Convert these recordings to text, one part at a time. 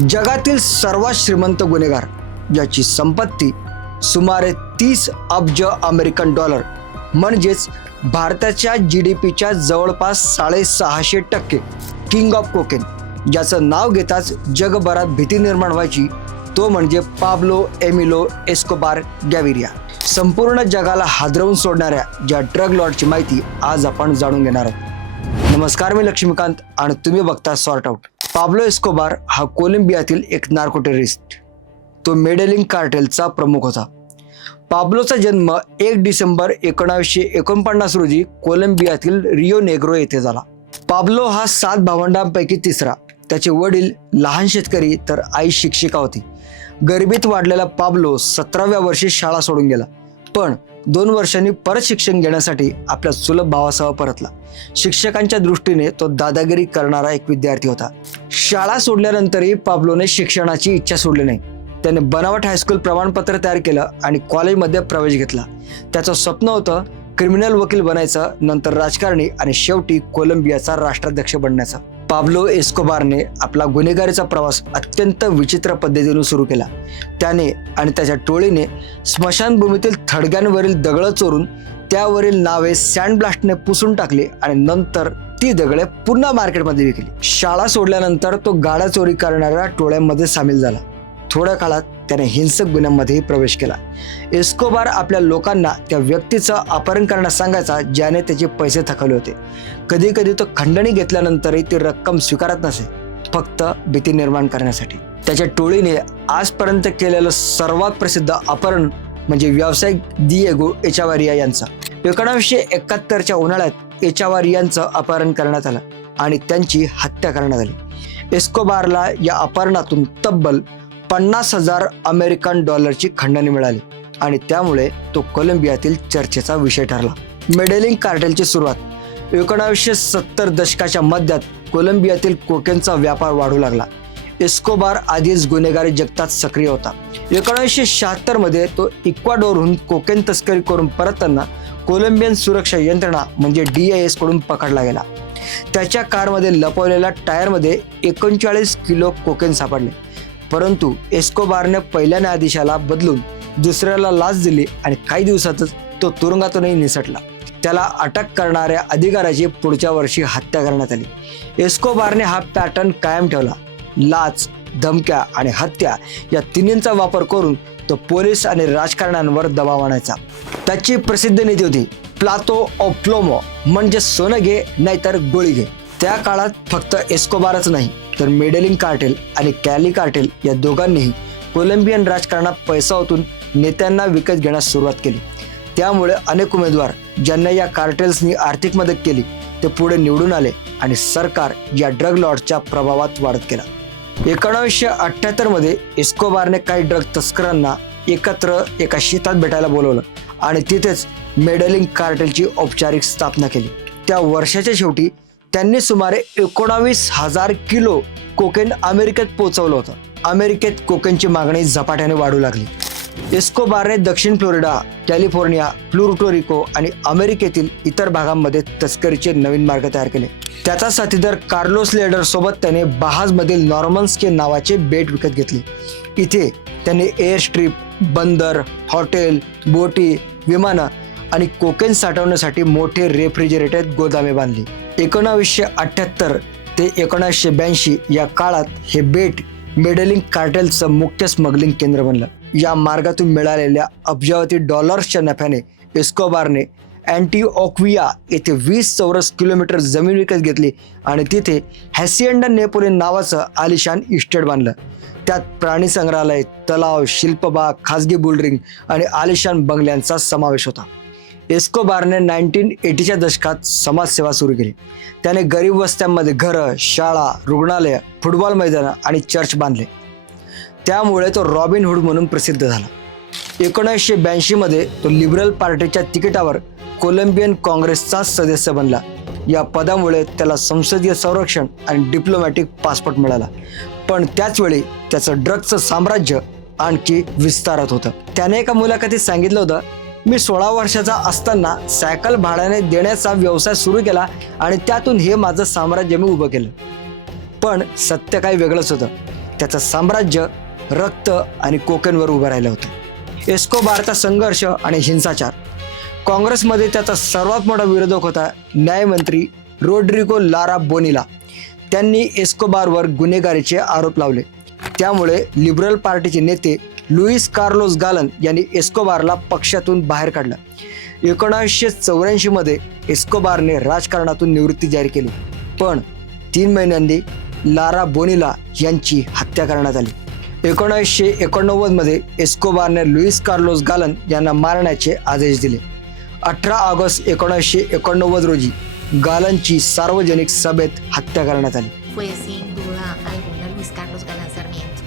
जगातील सर्वात श्रीमंत गुन्हेगार ज्याची संपत्ती सुमारे 30 अब्ज अमेरिकन डॉलर म्हणजेच भारताच्या GDPच्या जवळपास 650%, किंग ऑफ कोकेन, ज्याचं नाव घेताच जगभरात भीती निर्माण व्हायची तो म्हणजे पाब्लो एमिलो एस्कोबार गॅविरिया. संपूर्ण जगाला हादरवून सोडणाऱ्या ज्या ड्रग लॉर्डची माहिती आज आपण जाणून घेणार आहोत. नमस्कार, मी लक्ष्मीकांत आणि तुम्ही बघता सॉर्ट आउट. पाब्लो एस्कोबार हा कोलंबियातील एक नार्को टेररिस्ट. तो मेडेलिन कार्टेलचा प्रमुख होता. पाब्लोचा जन्म 1 डिसेंबर 1949 रोजी कोलंबियातील रियो नेग्रो येथे झाला. पाब्लो हा 7 भावंडांपैकी तिसरा. त्याचे वडील लहान शेतकरी तर आई शिक्षिका होती. गरिबीत वाढलेला पाब्लो 17व्या वर्षी शाळा सोडून गेला, पण 2 वर्षांनी परत शिक्षण घेण्यासाठी आपल्या चुलत भावासह परतला. शिक्षकांच्या दृष्टीने तो दादागिरी करणारा एक विद्यार्थी होता. शाळा सोडल्यानंतरही पाब्लोने शिक्षणाची इच्छा सोडली नाही. त्याने बनावट हायस्कूल प्रमाणपत्र तयार केलं आणि कॉलेजमध्ये प्रवेश घेतला. त्याचं स्वप्न होतं क्रिमिनल वकील बनायचं, नंतर राजकारणी आणि शेवटी कोलंबियाचा राष्ट्राध्यक्ष बनण्याचा. पाब्लो एस्कोबारने आपला गुन्हेगारीचा प्रवास अत्यंत विचित्र पद्धतीने सुरू केला. त्याने आणि त्याच्या टोळीने स्मशानभूमीतील थडग्यांवरील दगडं चोरून त्यावरील नावे सँडब्लास्टने पुसून टाकली आणि नंतर ती दगडे पुन्हा मार्केटमध्ये विकली. शाळा सोडल्यानंतर तो गाड्या चोरी करणाऱ्या टोळ्यांमध्ये सामील झाला. थोड्या काळात त्याने हिंसक गुन्ह्यांमध्येही प्रवेश केला. एस्कोबार आपल्या लोकांना त्या व्यक्तीचं अपहरण करण्यास सांगायचा ज्याने त्याचे पैसे थकवले होते. कधी कधी तो खंडणी घेतल्यानंतरही ती रक्कम स्वीकारत नसे, फक्त भीती निर्माण करण्यासाठी. त्याच्या टोळीने आजपर्यंत केलेलं सर्वात प्रसिद्ध अपहरण म्हणजे व्यावसायिक दिएगो एचावारिया यांचा. 1971च्या उन्हाळ्यात एचावारियांचं अपहरण करण्यात आलं आणि त्यांची हत्या करण्यात आली. एस्कोबारला या अपहरणातून तब्बल 50,000 अमेरिकन डॉलरची खंडणी मिळाली आणि त्यामुळे तो कोलंबियातील चर्चेचा विषय ठरला. मेडेलिन कार्टेलची सुरुवात 1970 दशकाच्या मध्यात कोलंबियातील कोकेनचा व्यापार वाढू लागला. एस्कोबार आधीच गुन्हेगारी जगतात सक्रिय होता. 1976 मध्ये तो इक्वाडोरहून कोकेन तस्करी करून परतताना कोलंबियन सुरक्षा यंत्रणा म्हणजे DIS कडून पकडला गेला. त्याच्या कारमध्ये लपवलेल्या टायरमध्ये 39 किलो कोकेन सापडले, परंतु एस्कोबारने पहिल्या न्यायाधीशाला बदलून दुसऱ्याला लाच दिली आणि काही दिवसातच तो तुरुंगातूनही निसटला. त्याला अटक करणाऱ्या अधिकाऱ्याची पुढच्या वर्षी हत्या करण्यात आली. एस्कोबारने हा पॅटर्न कायम ठेवला. लाच, धमक्या आणि हत्या या तिन्हींचा वापर करून तो पोलीस आणि राजकारण्यांवर दबाव आणायचा. त्याची प्रसिद्ध नीती होती प्लातो ऑफ प्लोमो, म्हणजे सोनं घे नाहीतर गोळी घे. त्या काळात फक्त एस्कोबारच नाही तर मेडेलिन कार्टेल आणि कॅली कार्टेल या दोघांनीही कोलंबियन राजकारणात पैसा ओतून नेत्यांना विकत घेण्यास सुरुवात केली. त्यामुळे अनेक उमेदवार ज्यांना या कार्टेल्सनी आर्थिक मदत केली ते पुढे निवडून आले आणि सरकार या ड्रग लॉर्डच्या प्रभावात वाढत गेला. 1978 मध्ये एस्कोबारने काही ड्रग तस्करांना एकत्र एका शेतात भेटायला बोलवलं आणि तिथेच मेडेलिन कार्टेलची औपचारिक स्थापना केली. त्या वर्षाच्या शेवटी त्यांनी सुमारे 19,000 किलो कोकेन अमेरिकेत पोहोचवलं होतं. अमेरिकेत कोकेनची मागणी झपाट्याने वाढू लागली. एस्कोबारने दक्षिण फ्लोरिडा, कॅलिफोर्निया, प्युर्टो रिको आणि अमेरिकेतील इतर भागांमध्ये तस्करीचे नवीन मार्ग तयार केले. त्याचा साथीदार कार्लोस लेडर सोबत त्याने बहाजमधील नॉर्मन्स्के नावाचे बेट विकत घेतले. इथे त्याने एअर स्ट्रीप, बंदर, हॉटेल, बोटी, विमानं आणि कोकेन साठवण्यासाठी मोठे रेफ्रिजरेटेड गोदामे बांधली. 1978 ते 1982 या काळात हे बेट मेडेलिन कार्टेलचं मुख्य स्मगलिंग केंद्र बनलं. या मार्गातून मिळालेल्या अब्जावधी डॉलर्सच्या नफ्याने एस्कोबारने अँटिओक्विया येथे 20 चौरस किलोमीटर जमीन विकत घेतली आणि तिथे हॅसिएंडा नेपोलियन नावाचं आलिशान इस्टेट बांधलं. त्यात प्राणी संग्रहालय, तलाव, शिल्पबाग, खाजगी बुलरिंग आणि आलिशान बंगल्यांचा समावेश होता. एस्कोबारने 1980च्या दशकात समाजसेवा सुरू केली. त्याने गरीब वस्त्यांमध्ये घरं, शाळा, रुग्णालय, फुटबॉल मैदानं आणि चर्च बांधले. त्यामुळे तो रॉबिन हुड म्हणून प्रसिद्ध झाला. 1982 मध्ये तो लिबरल पार्टीच्या तिकिटावर कोलंबियन काँग्रेसचा सदस्य बनला. या पदामुळे त्याला संसदीय संरक्षण आणि डिप्लोमॅटिक पासपोर्ट मिळाला, पण त्याचवेळी त्याचं ड्रग्जचं साम्राज्य आणखी विस्तारत होतं. त्याने एका मुलाखतीत सांगितलं होतं, मी 16 वर्षाचा असताना सायकल भाड्याने देण्याचा व्यवसाय सुरू केला आणि त्यातून हे माझं साम्राज्य मी उभं केलं. पण सत्य काही वेगळंच होतं. त्याचं साम्राज्य रक्त आणि कोकेनवर उभं राहिलं होतं. एस्कोबारचा संघर्ष आणि हिंसाचार. काँग्रेसमध्ये त्याचा सर्वात मोठा विरोधक होता न्यायमंत्री रोड्रिगो लारा बोनिला. त्यांनी एस्कोबारवर गुन्हेगारीचे आरोप लावले. त्यामुळे लिबरल पार्टीचे नेते लुईस कार्लोस गालन यांनी एस्कोबारला पक्षातून बाहेर काढलं. 1984 मध्ये एस्कोबारने राजकारणातून निवृत्ती जाहीर केली, पण 3 महिन्यांनी लारा बोनिला यांची हत्या करण्यात आली. 1989 मध्ये एस्कोबारने लुईस कार्लोस गालन यांना मारण्याचे आदेश दिले. 18 ऑगस्ट 1989 रोजी गालनची सार्वजनिक सभेत हत्या करण्यात आली. Fue sin duda alguna Luis Carlos Galán Sarmiento.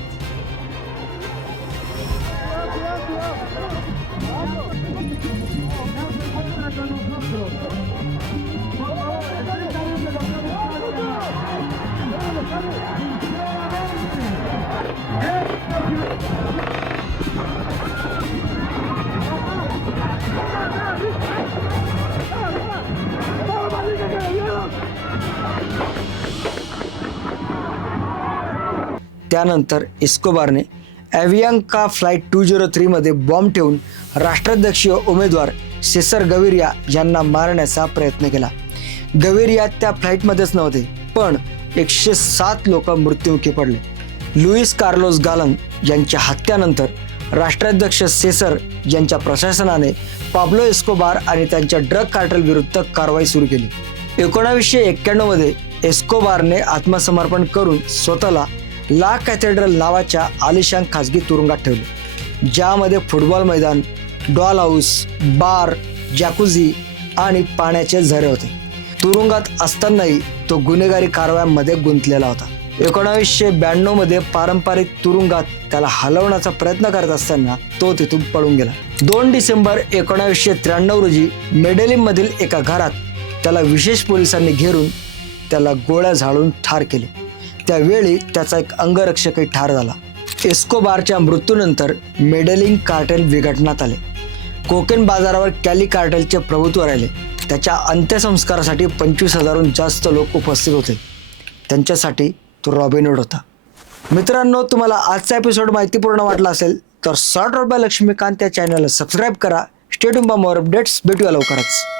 त्यानंतर एस्कोबारने ॲव्हियांका फ्लाईट 203 मध्ये बॉम्ब ठेवून राष्ट्राध्यक्षीय उमेदवार सेसर गविरिया यांना मारण्याचा प्रयत्न केला. गविरिया त्या फ्लाईटमध्येच नव्हते, पण 107 लोक मृत्युमुखी पडले. लुईस कार्लोस गालन यांच्या हत्येनंतर राष्ट्राध्यक्ष सेसर यांच्या प्रशासनाने पाब्लो एस्कोबार आणि त्यांच्या ड्रग कार्टेल विरुद्ध कारवाई सुरू केली. 1991 मध्ये एस्कोबारने आत्मसमर्पण करून स्वतःला ला कॅथेड्रल नावाच्या आलिशान खाजगी तुरुंगात ठेवले, ज्यामध्ये फुटबॉल मैदान, डॉल हाऊस, बार, जॅकुझी आणि पाण्याचे झरे होते. तुरुंगात असतानाही तो गुन्हेगारी कारवायांमध्ये गुंतलेला होता. 1992 मध्ये पारंपरिक तुरुंगात त्याला हलवण्याचा प्रयत्न करत असताना तो तिथून पळून गेला. 2 डिसेंबर 1993 रोजी मेडेलिनमधील एका घरात त्याला विशेष पोलिसांनी घेरून त्याला गोळ्या झाडून ठार केले. त्यावेळी त्याचा एक अंगरक्षकही ठार झाला. एस्कोबारच्या मृत्यूनंतर मेडेलिन कार्टेल विघटनात आले. कोकेन बाजारावर कॅली कार्टेलचे प्रभुत्व राहिले. त्याच्या अंत्यसंस्कारासाठी 25,000हून जास्त लोक उपस्थित होते. त्यांच्यासाठी तो रॉबिनहूड होता. मित्रांनो, तुम्हाला आजचा एपिसोड माहितीपूर्ण वाटला असेल तर सॉर्ट आउट बाय लक्ष्मीकांत या चॅनलला सबस्क्राईब करा. Stay tuned for more updates. भेटूया लवकरच.